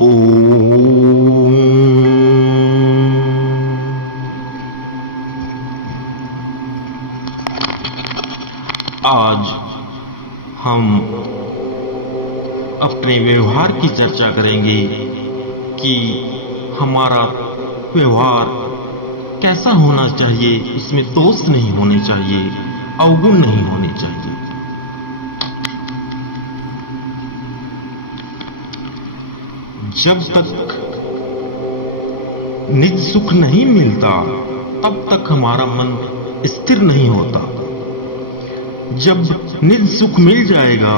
ओम। आज हम अपने व्यवहार की चर्चा करेंगे कि हमारा व्यवहार कैसा होना चाहिए। इसमें दोष नहीं होने चाहिए, अवगुण नहीं होने चाहिए। जब तक निज सुख नहीं मिलता तब तक हमारा मन स्थिर नहीं होता। जब निज सुख मिल जाएगा,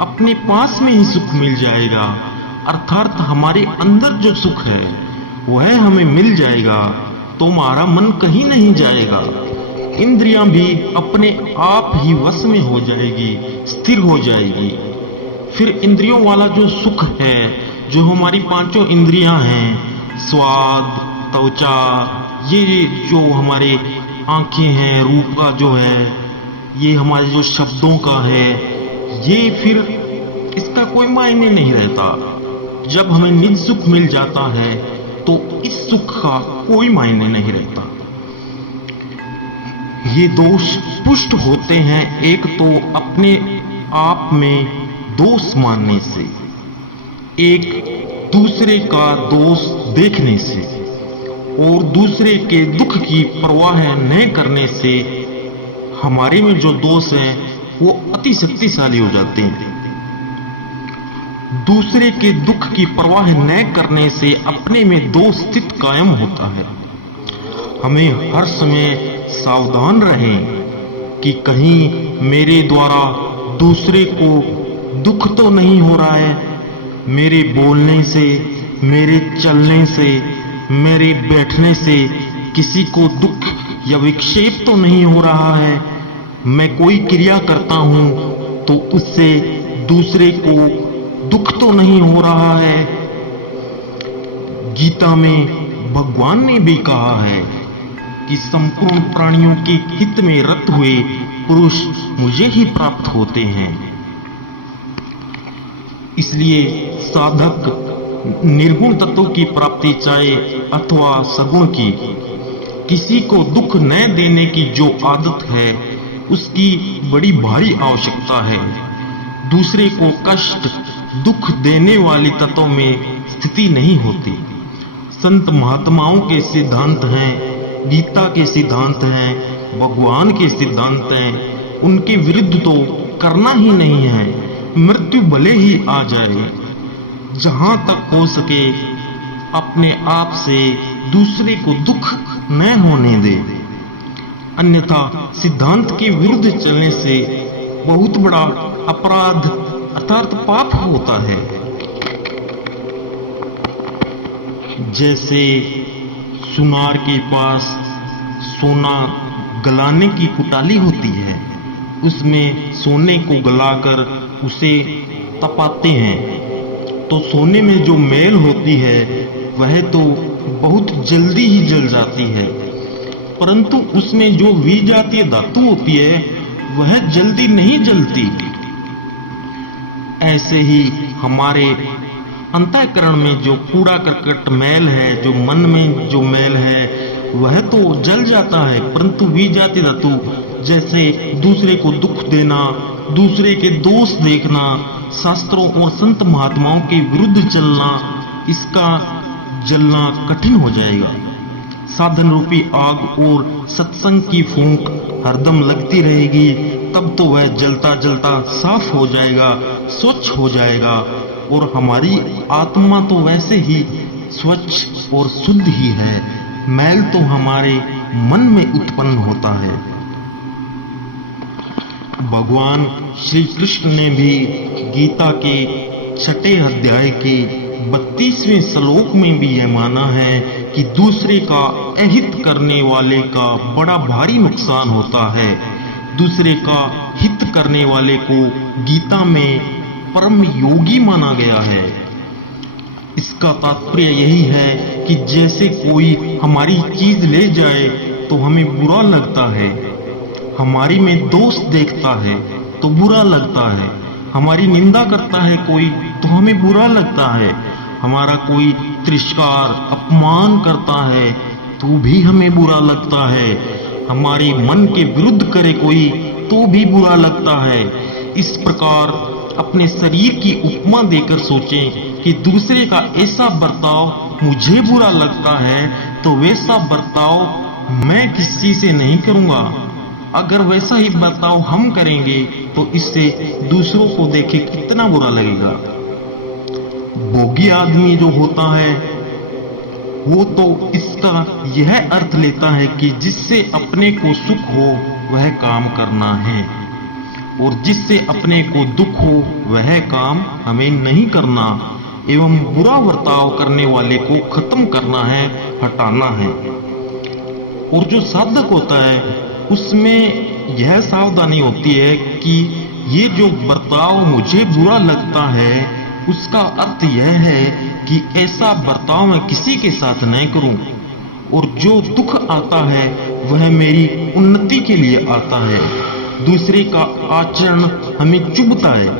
अपने पास में ही सुख मिल जाएगा, अर्थात हमारे अंदर जो सुख है वह हमें मिल जाएगा, तो हमारा मन कहीं नहीं जाएगा। इंद्रियां भी अपने आप ही वश में हो जाएगी, स्थिर हो जाएगी। फिर इंद्रियों वाला जो सुख है, जो हमारी पांचों इंद्रियां हैं, स्वाद, त्वचा, ये जो हमारे आंखें हैं, रूप का जो है, ये हमारे जो शब्दों का है, ये फिर इसका कोई मायने नहीं रहता। जब हमें निज सुख मिल जाता है तो इस सुख का कोई मायने नहीं रहता। ये दोष पुष्ट होते हैं, एक तो अपने आप में दोष मानने से, एक दूसरे का दोष देखने से, और दूसरे के दुख की परवाह न करने से हमारे में जो दोष हैं वो अति शक्तिशाली हो जाते हैं। दूसरे के दुख की परवाह न करने से अपने में दोष स्थित कायम होता है। हमें हर समय सावधान रहें कि कहीं मेरे द्वारा दूसरे को दुख तो नहीं हो रहा है, मेरे बोलने से, मेरे चलने से, मेरे बैठने से किसी को दुख या विक्षेप तो नहीं हो रहा है। मैं कोई क्रिया करता हूं तो उससे दूसरे को दुख तो नहीं हो रहा है। गीता में भगवान ने भी कहा है कि संपूर्ण प्राणियों के हित में रत हुए पुरुष मुझे ही प्राप्त होते हैं। इसलिए साधक निर्गुण तत्व की प्राप्ति चाहे अथवा सगुण की, किसी को दुख न देने की जो आदत है उसकी बड़ी भारी आवश्यकता है। दूसरे को कष्ट दुख देने वाली तत्वों में स्थिति नहीं होती। संत महात्माओं के सिद्धांत हैं, गीता के सिद्धांत हैं, भगवान के सिद्धांत हैं, उनके विरुद्ध तो करना ही नहीं है। मृत्यु भले ही आ जाए, जहां तक हो सके अपने आप से दूसरे को दुख न होने दे, अन्यथा सिद्धांत के विरुद्ध चलने से बहुत बड़ा अपराध अर्थात पाप होता है। जैसे सुनार के पास सोना गलाने की कुटाली होती है, उसमें सोने को गलाकर उसे तपाते हैं, तो सोने में जो मैल होती है वह तो बहुत जल्दी ही जल जाती है, परंतु उसमें जो विजातीय धातु होती है वह जल्दी नहीं जलती। ऐसे ही हमारे अंतःकरण में जो कूड़ा करकट मैल है, जो मन में जो मैल है, वह तो जल जाता है, परंतु विजातीय धातु जैसे दूसरे को दुख देना, दूसरे के दोष देखना, शास्त्रों और संत महात्माओं के विरुद्ध चलना, इसका जलना कठिन हो जाएगा। साधन रूपी आग और सत्संग की फूंक हरदम लगती रहेगी, तब तो वह जलता जलता साफ हो जाएगा, स्वच्छ हो जाएगा, और हमारी आत्मा तो वैसे ही स्वच्छ और शुद्ध ही है। मैल तो हमारे मन में उत्पन्न होता है। भगवान श्री कृष्ण ने भी गीता के 6 अध्याय के 32वें श्लोक में भी यह माना है कि दूसरे का अहित करने वाले का बड़ा भारी नुकसान होता है। दूसरे का हित करने वाले को गीता में परम योगी माना गया है। इसका तात्पर्य यही है कि जैसे कोई हमारी चीज ले जाए तो हमें बुरा लगता है, हमारी में दोष देखता है तो बुरा लगता है, हमारी निंदा करता है कोई तो हमें बुरा लगता है, हमारा कोई तिरस्कार अपमान करता है तो भी हमें बुरा लगता है, हमारे मन के विरुद्ध करे कोई तो भी बुरा लगता है। इस प्रकार अपने शरीर की उपमा देकर सोचें कि दूसरे का ऐसा बर्ताव मुझे बुरा लगता है तो वैसा बर्ताव मैं किसी से नहीं करूंगा। अगर वैसा ही बर्ताव हम करेंगे तो इससे दूसरों को देखे कितना बुरा लगेगा। भोगी आदमी जो होता है वो तो इसका यह अर्थ लेता है कि जिससे अपने को सुख हो वह काम करना है, और जिससे अपने को दुख हो वह काम हमें नहीं करना, एवं बुरा बर्ताव करने वाले को खत्म करना है, हटाना है। और जो साधक होता है उसमें यह सावधानी होती है कि ये जो बर्ताव मुझे बुरा लगता है उसका अर्थ यह है कि ऐसा बर्ताव मैं किसी के साथ न करूं, और जो दुख आता है वह मेरी उन्नति के लिए आता है। दूसरे का आचरण हमें चुभता है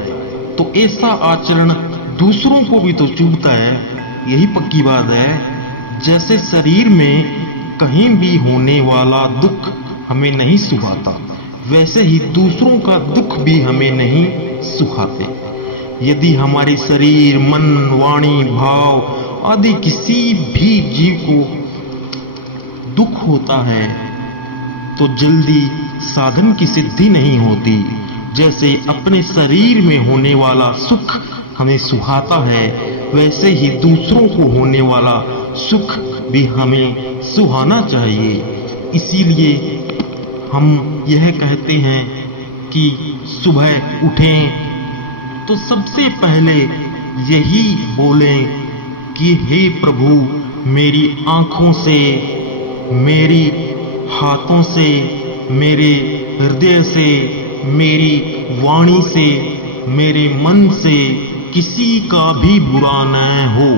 तो ऐसा आचरण दूसरों को भी तो चुभता है। यही पक्की बात है। जैसे शरीर में कहीं भी होने वाला दुख हमें नहीं सुहाता, वैसे ही दूसरों का दुख भी हमें नहीं सुहाते। यदि हमारे शरीर, मन, वाणी, भाव आदि किसी भी जीव को दुख होता है तो जल्दी साधन की सिद्धि नहीं होती। जैसे अपने शरीर में होने वाला सुख हमें सुहाता है, वैसे ही दूसरों को होने वाला सुख भी हमें सुहाना चाहिए। इसीलिए हम यह कहते हैं कि सुबह उठें तो सबसे पहले यही बोलें कि हे प्रभु, मेरी आंखों से, मेरी हाथों से, मेरे हृदय से, मेरी वाणी से, मेरे मन से किसी का भी बुरा न हो,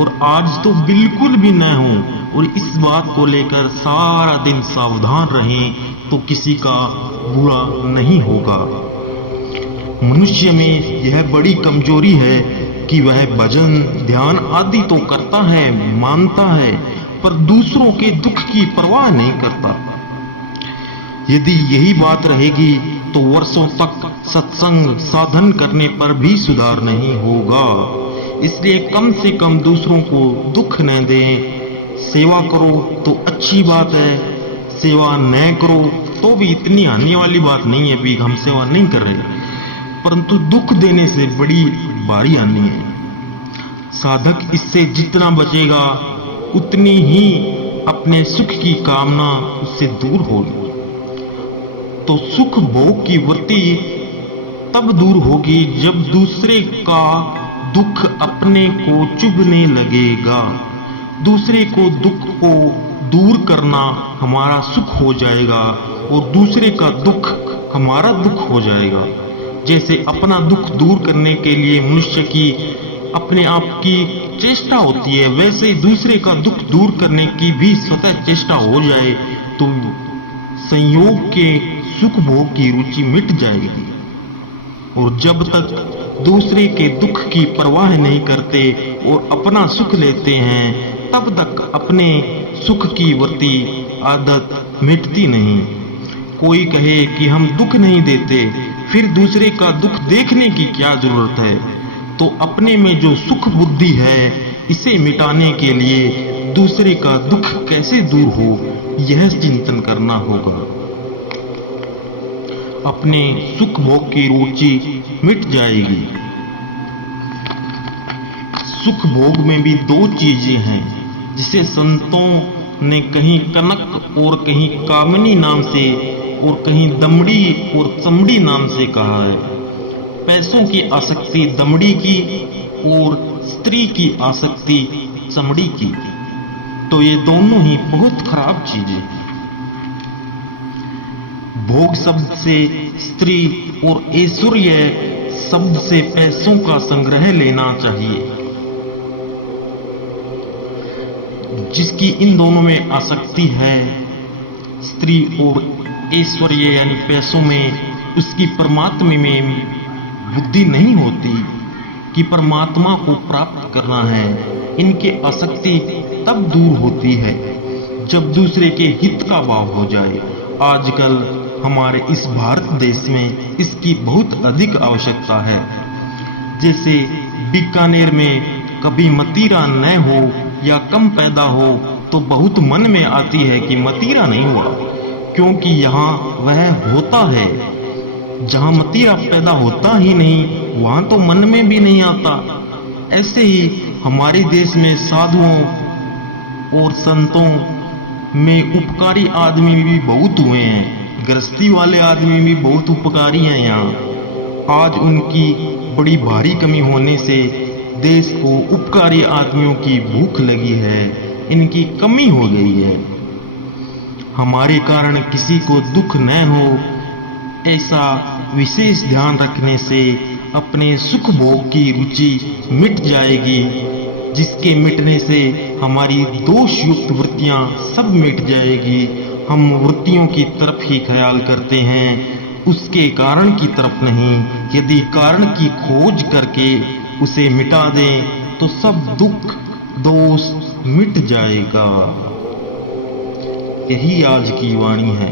और आज तो बिल्कुल भी न हो। और इस बात को लेकर सारा दिन सावधान रहें तो किसी का बुरा नहीं होगा। मनुष्य में यह बड़ी कमजोरी है कि वह भजन, ध्यान आदि तो करता है, मानता है, पर दूसरों के दुख की परवाह नहीं करता। यदि यही बात रहेगी तो वर्षों तक सत्संग साधन करने पर भी सुधार नहीं होगा। इसलिए कम से कम दूसरों को दुख न दें। सेवा करो तो अच्छी बात है, सेवा न करो तो भी इतनी हानि वाली बात नहीं है भी हम सेवा नहीं कर रहे, परंतु दुख देने से बड़ी भारी हानि है। साधक इससे जितना बचेगा उतनी ही अपने सुख की कामना उससे दूर होगी। तो सुख भोग की वृत्ति तब दूर होगी जब दूसरे का दुख अपने को चुभने लगेगा। दूसरे को दुख को दूर करना हमारा सुख हो जाएगा और दूसरे का दुख हमारा दुख हो जाएगा। जैसे अपना दुख दूर करने के लिए मनुष्य की अपने आप की चेष्टा होती है, वैसे ही दूसरे का दुख दूर करने की भी स्वतः चेष्टा हो जाए तो संयोग के सुख भोग की रुचि मिट जाएगी। और जब तक दूसरे के दुख की परवाह नहीं करते और अपना सुख लेते हैं तब तक अपने सुख की वृत्ति आदत मिटती नहीं। कोई कहे कि हम दुख नहीं देते, फिर दूसरे का दुख देखने की क्या जरूरत है? तो अपने में जो सुख बुद्धि है इसे मिटाने के लिए दूसरे का दुख कैसे दूर हो यह चिंतन करना होगा। अपने सुख भोग की रुचि मिट जाएगी। सुख भोग में भी दो चीजें हैं जिसे संतों ने कहीं कनक और कहीं कामनी नाम से और कहीं दमड़ी और चमड़ी नाम से कहा है। पैसों की आसक्ति दमड़ी की और स्त्री की आसक्ति चमड़ी की, तो ये दोनों ही बहुत खराब चीजें। भोग शब्द से स्त्री और ऐश्वर्य शब्द से पैसों का संग्रह लेना चाहिए। जिसकी इन दोनों में आसक्ति है, स्त्री और ऐश्वर्य यानी पैसों में, उसकी परमात्मा में बुद्धि नहीं होती। कि परमात्मा को प्राप्त करना है, इनकी आसक्ति तब दूर होती है जब दूसरे के हित का भाव हो जाए। आजकल हमारे इस भारत देश में इसकी बहुत अधिक आवश्यकता है। जैसे बीकानेर में कभी मतीरा न हो या कम पैदा हो तो बहुत मन में आती है कि मतीरा नहीं हुआ, क्योंकि यहाँ वह होता है। जहाँ मतीरा पैदा होता ही नहीं, वहां तो मन में भी नहीं आता। ऐसे ही हमारे देश में साधुओं और संतों में उपकारी आदमी भी बहुत हुए हैं। गृहस्थी वाले आदमी भी बहुत उपकारी हैं यहाँ। आज उनकी बड़ी भारी कमी होने से देश को उपकारी आदमियों की भूख लगी है, इनकी कमी हो गई है। हमारे कारण किसी को दुख न हो, ऐसा विशेष ध्यान रखने से अपने सुख भोग की रुचि मिट जाएगी, जिसके मिटने से हमारी दोष युक्त वृत्तियां सब मिट जाएगी। हम वृत्तियों की तरफ ही ख्याल करते हैं, उसके कारण की तरफ नहीं। यदि कारण की खोज करके उसे मिटा दें तो सब दुख दोष मिट जाएगा। यही आज की वाणी है।